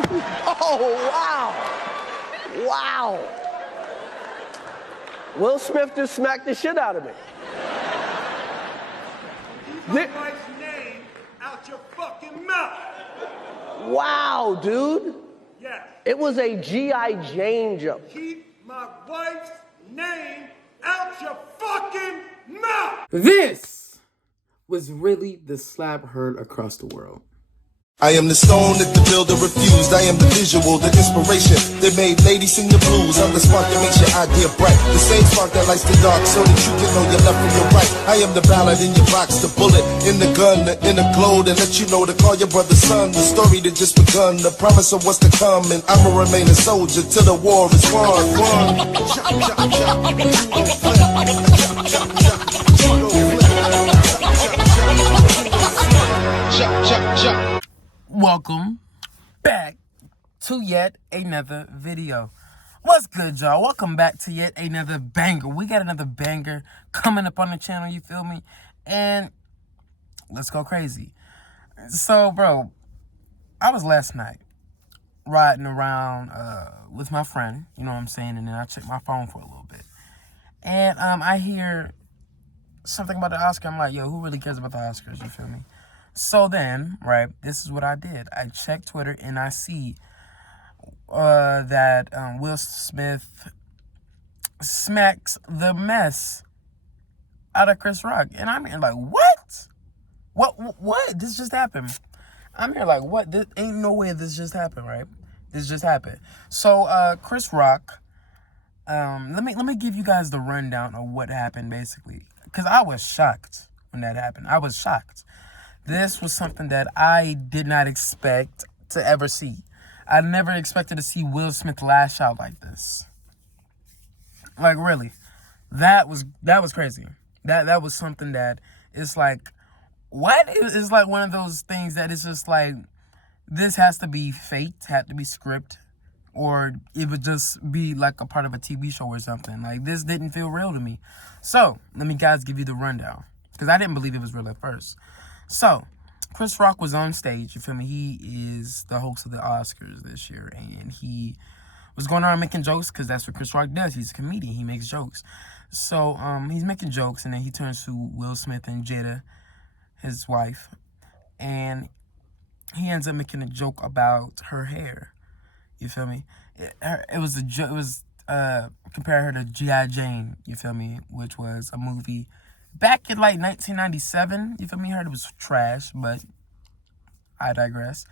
Oh, wow. Wow. Will Smith just smacked the shit out of me. Keep my wife's name out your fucking mouth. Wow, dude. Yes. It was a G.I. Jane jump. Keep my wife's name out your fucking mouth. This was really the slap heard across the world. I am the stone that the builder refused. I am the visual, the inspiration that made ladies sing the blues. I'm the spark that makes your idea bright. The same spark that lights the dark so that you can know your left from your right. I am the ballad in your box, the bullet in the gun, the inner glow that let you know to call your brother son. The story that just begun, the promise of what's to come. And I'ma remain a soldier till the war is won. Welcome back to yet another video. What's good, y'all? Welcome back to yet another banger. We got another banger coming up on the channel, you feel me? And let's go crazy. So, bro, I was last night riding around with my friend, you know what I'm saying? And then I checked my phone for a little bit. And I hear something about the Oscar. I'm like, yo, who really cares about the Oscars, you feel me? So then, right, this is what I did. I checked Twitter and I see that Will Smith smacks the mess out of Chris Rock. And I'm here like, what? What? This just happened. I'm here like, what? This ain't no way this just happened, right? This just happened. So Chris Rock, let me give you guys the rundown of what happened basically. Because I was shocked when that happened. I was shocked. This was something that I did not expect to ever see. I never expected to see Will Smith lash out like this. Like, really. That was crazy. That was something that it's like, what? It's like one of those things that it's just like, this has to be fate, had to be script, or it would just be like a part of a TV show or something. Like, this didn't feel real to me. So, let me guys give you the rundown. Because I didn't believe it was real at first. So, Chris Rock was on stage, you feel me? He is the host of the Oscars this year, and he was going around making jokes, because that's what Chris Rock does. He's a comedian. He makes jokes. So, he's making jokes, and then he turns to Will Smith and Jada, his wife, and he ends up making a joke about her hair. You feel me? It was compare her to G.I. Jane, you feel me? Which was a movie back in like 1997, you feel me? I heard it was trash, but I digress.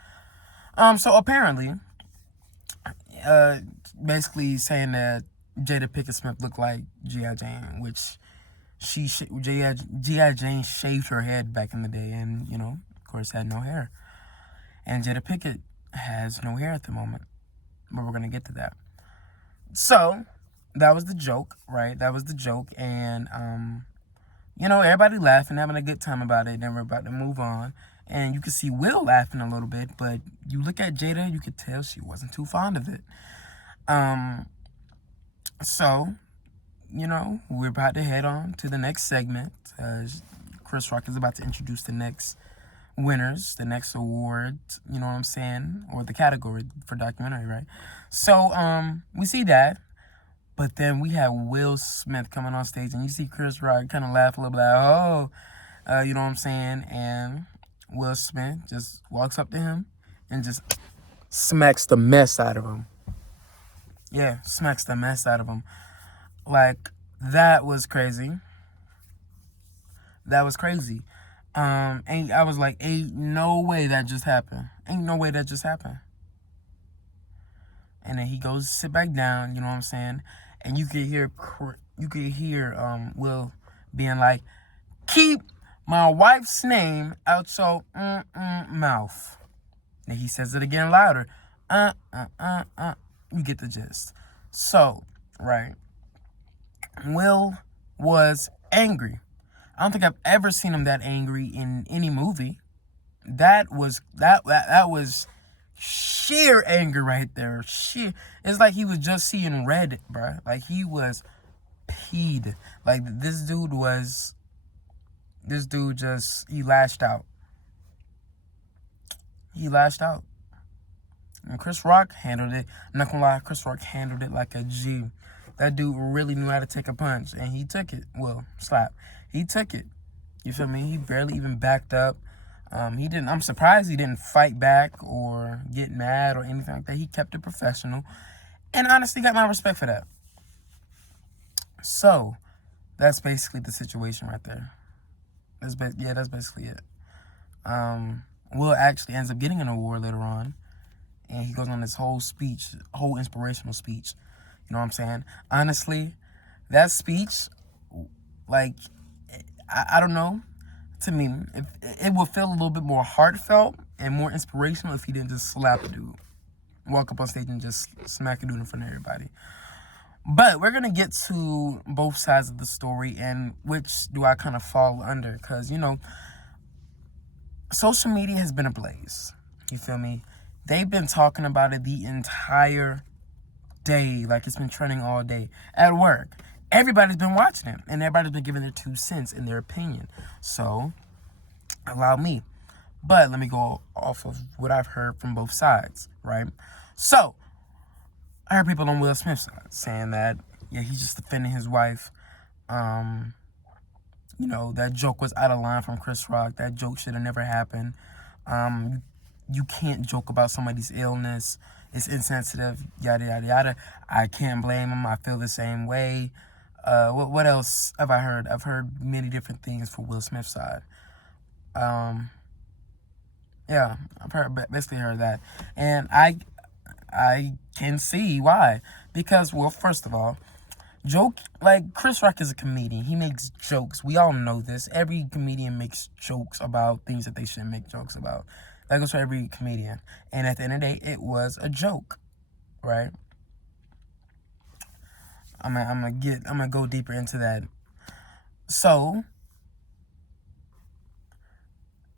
So apparently, basically saying that Jada Pinkett Smith looked like G.I. Jane, which G.I. Jane shaved her head back in the day, and you know, of course, had no hair. And Jada Pinkett has no hair at the moment, but we're gonna get to that. So that was the joke, right? That was the joke, and you know, everybody laughing, having a good time about it. Then we're about to move on. And you can see Will laughing a little bit, but you look at Jada, you could tell she wasn't too fond of it. So, you know, we're about to head on to the next segment. Chris Rock is about to introduce the next winners, the next award, you know what I'm saying? Or the category for documentary, right? So, we see that. But then we have Will Smith coming on stage, and you see Chris Rock kind of laugh a little bit, like, you know what I'm saying? And Will Smith just walks up to him and just smacks the mess out of him. Yeah, smacks the mess out of him. Like, that was crazy. That was crazy. And I was like, ain't no way that just happened. Ain't no way that just happened. And then he goes to sit back down, you know what I'm saying? And you could hear Will being like, keep my wife's name out your mouth. And he says it again louder. You get the gist. So, right. Will was angry. I don't think I've ever seen him that angry in any movie. That was sheer anger right there. Sheer. It's like he was just seeing red, bro. Like, he was peed. Like, this dude just, he lashed out. He lashed out. And Chris Rock handled it. I'm not gonna lie, Chris Rock handled it like a G. That dude really knew how to take a punch, and he took it. Well, slap. He took it. You feel me? He barely even backed up. He didn't. I'm surprised he didn't fight back or get mad or anything like that. He kept it professional, and honestly, got my respect for that. So, that's basically the situation right there. That's basically it. Will actually ends up getting an award later on, and he goes on this whole inspirational speech. You know what I'm saying? Honestly, that speech, like, I don't know. To me, it would feel a little bit more heartfelt and more inspirational if he didn't just slap a dude, walk up on stage and just smack a dude in front of everybody. But we're going to get to both sides of the story and which do I kind of fall under. Because, you know, social media has been ablaze. You feel me? They've been talking about it the entire day. Like, it's been trending all day. At work, everybody's been watching it. And everybody's been giving their 2 cents in their opinion. So, allow me. But let me go off of what I've heard from both sides, right? So, I heard people on Will Smith's side saying that, yeah, he's just defending his wife. You know, that joke was out of line from Chris Rock. That joke should have never happened. You can't joke about somebody's illness. It's insensitive, yada, yada, yada. I can't blame him. I feel the same way. What else have I heard? I've heard many different things for Will Smith's side. Yeah, I've basically heard that. And I can see why. Because, well, first of all, Chris Rock is a comedian. He makes jokes. We all know this. Every comedian makes jokes about things that they shouldn't make jokes about. That goes for every comedian. And at the end of the day, it was a joke, right? I'm gonna go deeper into that. So,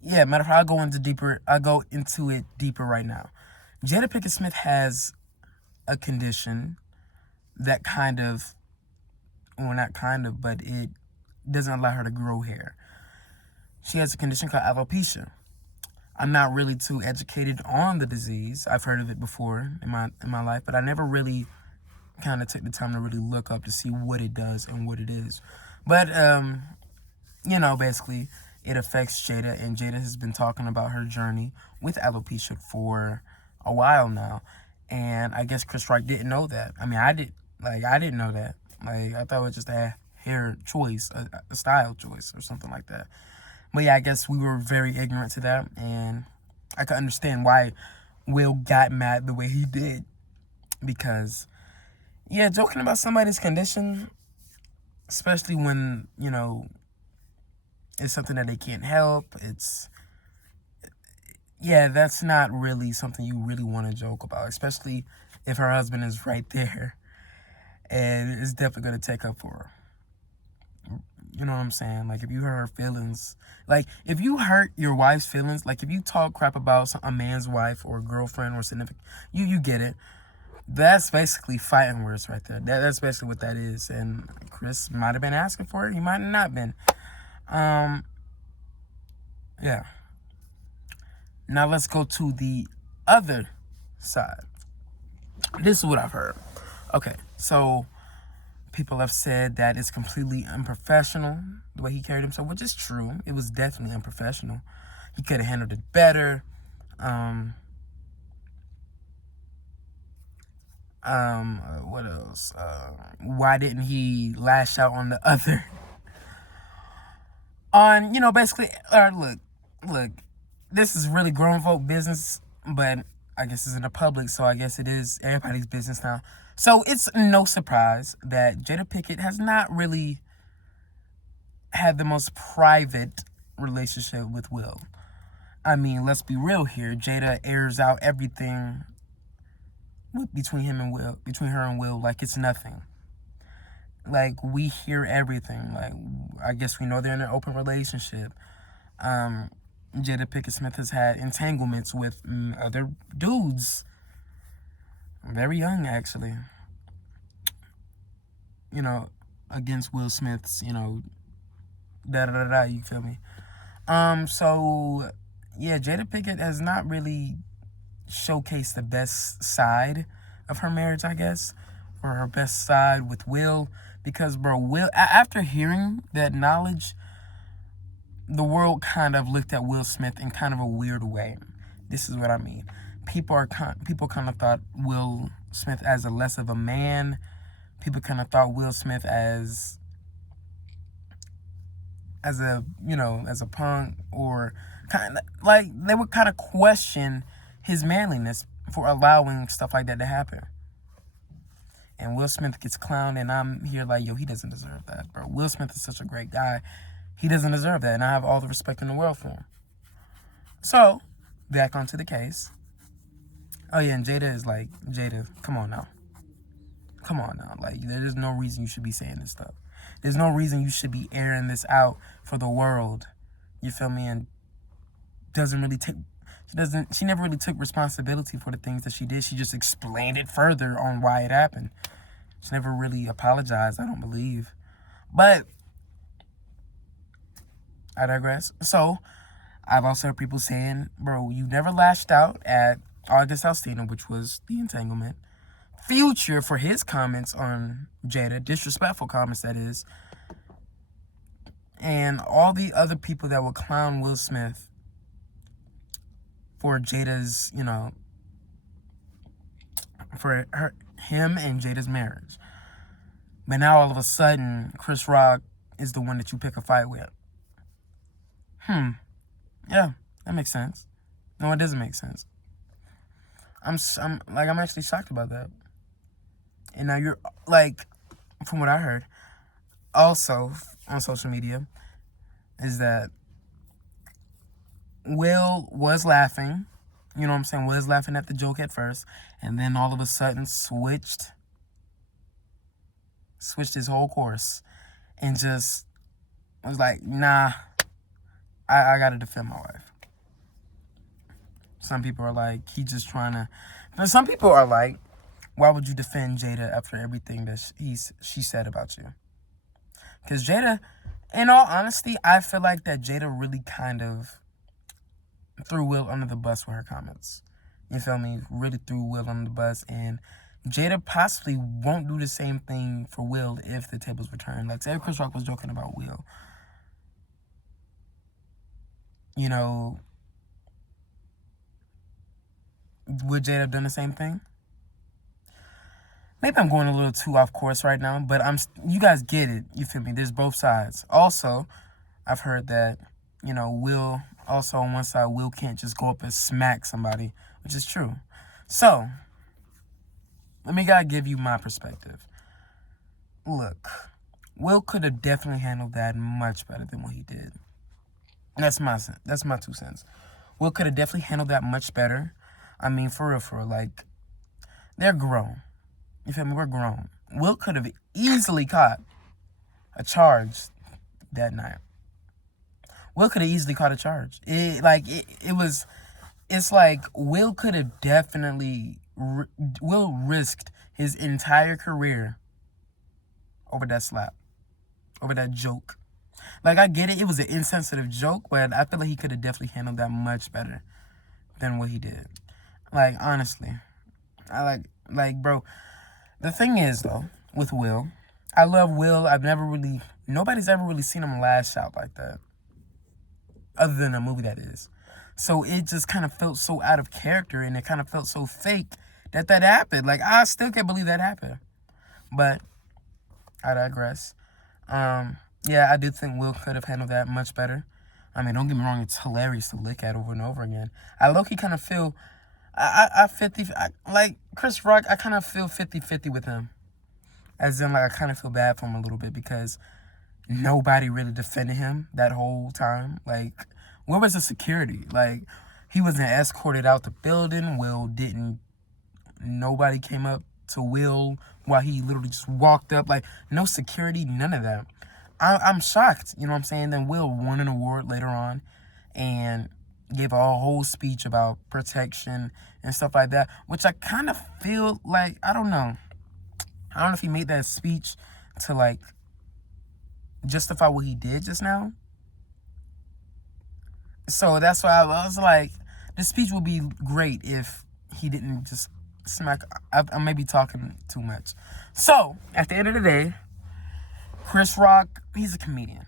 yeah, matter of fact, I'll go into it deeper right now. Jada Pinkett Smith has a condition that but it doesn't allow her to grow hair. She has a condition called alopecia. I'm not really too educated on the disease. I've heard of it before in my life, but I never really kind of took the time to really look up to see what it does and what it is. But, you know, basically, it affects Jada, and Jada has been talking about her journey with alopecia for a while now. And I guess Chris Rock didn't know that. I mean, I didn't know that. Like, I thought it was just a hair choice, a style choice or something like that. But yeah, I guess we were very ignorant to that, and I could understand why Will got mad the way he did. Because, yeah, joking about somebody's condition, especially when, you know, it's something that they can't help, that's not really something you really want to joke about, especially if her husband is right there and is definitely going to take up for her. You know what I'm saying? Like, if you hurt her feelings, like, if you hurt your wife's feelings, like, if you talk crap about a man's wife or girlfriend or significant, you get it. That's basically fighting words right there. That's basically what that is. And Chris might have been asking for it. He might have not been. Yeah. Now let's go to the other side. This is what I've heard. Okay, so people have said that it's completely unprofessional the way he carried himself, which is true. It was definitely unprofessional. He could have handled it better. What else? Why didn't he lash out on the other? Basically, look, this is really grown folk business, but I guess it's in the public, so I guess it is everybody's business now. So it's no surprise that Jada Pinkett has not really had the most private relationship with Will. I mean, let's be real here. Jada airs out everything between her and Will, like it's nothing. Like, we hear everything. Like, I guess we know they're in an open relationship. Jada Pinkett Smith has had entanglements with other dudes. Very young, actually. You know, against Will Smith's, you feel me? So, yeah, Jada Pinkett has not really showcase the best side of her marriage, I guess, or her best side with Will. Because, bro, Will, after hearing that knowledge, the world kind of looked at Will Smith in kind of a weird way. This is what I mean. People kind of thought Will Smith as a less of a man. People kind of thought Will Smith as a, you know, as a punk, or kind of like they would kind of question his manliness for allowing stuff like that to happen. And Will Smith gets clowned, and I'm here like, yo, he doesn't deserve that, bro. Will Smith is such a great guy. He doesn't deserve that, and I have all the respect in the world for him. So, back onto the case. Oh, yeah, and Jada is like, Jada, come on now. Come on now. Like, there's no reason you should be saying this stuff. There's no reason you should be airing this out for the world. You feel me? And doesn't really take... She never really took responsibility for the things that she did. She just explained it further on why it happened. She never really apologized, I don't believe. But I digress. So, I've also heard people saying, bro, you never lashed out at August Alsina, which was the entanglement. Future for his comments on Jada, disrespectful comments, that is. And all the other people that would clown Will Smith for Jada's, you know, for him and Jada's marriage. But now all of a sudden, Chris Rock is the one that you pick a fight with. Yeah, that makes sense. No, it doesn't make sense. I'm actually shocked about that. And now you're, like, from what I heard, also on social media, is that Will was laughing, you know what I'm saying, was laughing at the joke at first, and then all of a sudden switched his whole course, and just was like, nah, I gotta defend my wife. Some people are like, he just trying to, but some people are like, why would you defend Jada after everything that she said about you? Because Jada, in all honesty, I feel like that Jada really kind of threw Will under the bus with her comments. You feel me? Really threw Will under the bus, and Jada possibly won't do the same thing for Will if the tables were turned. Like, say Chris Rock was joking about Will. You know, would Jada have done the same thing? Maybe I'm going a little too off course right now, but you guys get it. You feel me? There's both sides. Also, I've heard that, you know, Will, also on one side, Will can't just go up and smack somebody, which is true. So, let me give you my perspective. Look, Will could have definitely handled that much better than what he did. That's my 2 cents. Will could have definitely handled that much better. I mean, for real, like, they're grown. You feel me? We're grown. Will could have easily caught a charge that night. Will could have easily caught a charge. It's like Will could have definitely, Will risked his entire career over that slap, over that joke. Like, I get it. It was an insensitive joke, but I feel like he could have definitely handled that much better than what he did. Like, honestly. Bro, the thing is, though, with Will, I love Will. Nobody's ever really seen him lash out like that. Other than a movie, that is. So it just kind of felt so out of character, and it kind of felt so fake that happened. Like, I still can't believe that happened. But I digress. Yeah, I do think Will could have handled that much better. I mean, don't get me wrong, it's hilarious to look at over and over again. I low-key kind of feel, like Chris Rock, I kind of feel 50-50 with him. As in, like, I kind of feel bad for him a little bit because nobody really defended him that whole time. Like, where was the security? Like, he wasn't escorted out the building. Nobody came up to Will while he literally just walked up. Like, no security, none of that. I'm shocked, you know what I'm saying? Then Will won an award later on and gave a whole speech about protection and stuff like that, which I kind of feel like, I don't know if he made that speech to, like, justify what he did just now. So that's why I was like, the speech would be great if he didn't just smack. I may be talking too much. So, at the end of the day, Chris Rock, he's a comedian.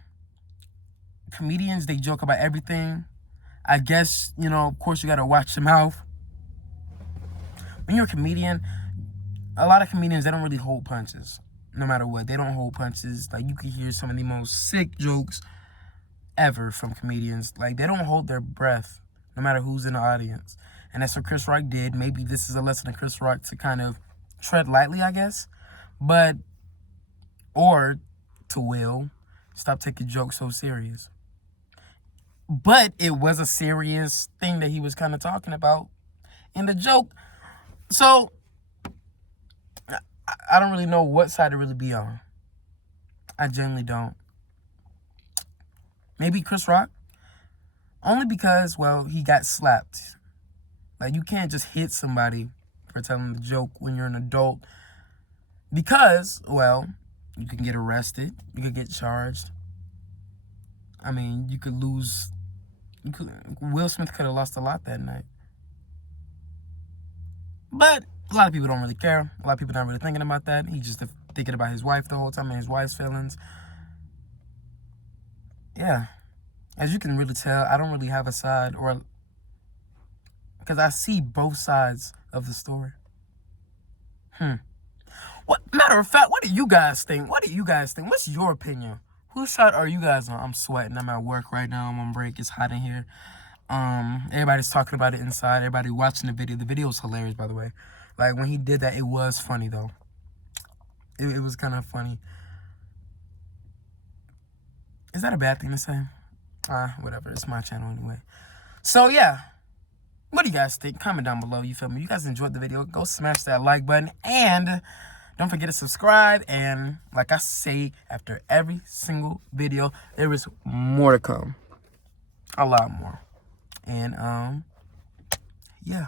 Comedians, they joke about everything. I guess, of course you gotta watch your mouth. When you're a comedian, a lot of comedians, they don't really hold punches. No matter what, they don't hold punches. Like, you can hear some of the most sick jokes ever from comedians. Like, they don't hold their breath, no matter who's in the audience. And that's what Chris Rock did. Maybe this is a lesson to Chris Rock to kind of tread lightly, I guess. Or to Will, stop taking jokes so serious. But it was a serious thing that he was kind of talking about in the joke. So, I don't really know what side to really be on. I genuinely don't. Maybe Chris Rock. Only because, well, he got slapped. Like, you can't just hit somebody for telling the joke when you're an adult. Because, well, you can get arrested. You could get charged. I mean, you could lose. Will Smith could have lost a lot that night. But a lot of people don't really care. A lot of people not really thinking about that. He's just thinking about his wife the whole time and his wife's feelings. Yeah. As you can really tell, I don't really have a side, because I see both sides of the story. Matter of fact, what do you guys think? What's your opinion? Whose side are you guys on? I'm sweating. I'm at work right now. I'm on break. It's hot in here. Everybody's talking about it inside. Everybody watching the video. The video was hilarious, by the way. Like, when he did that, it was funny, though. It was kind of funny. Is that a bad thing to say? Whatever. It's my channel anyway. So, yeah. What do you guys think? Comment down below. You feel me? You guys enjoyed the video. Go smash that like button. And don't forget to subscribe. And like I say, after every single video, there is more to come. A lot more. And, yeah.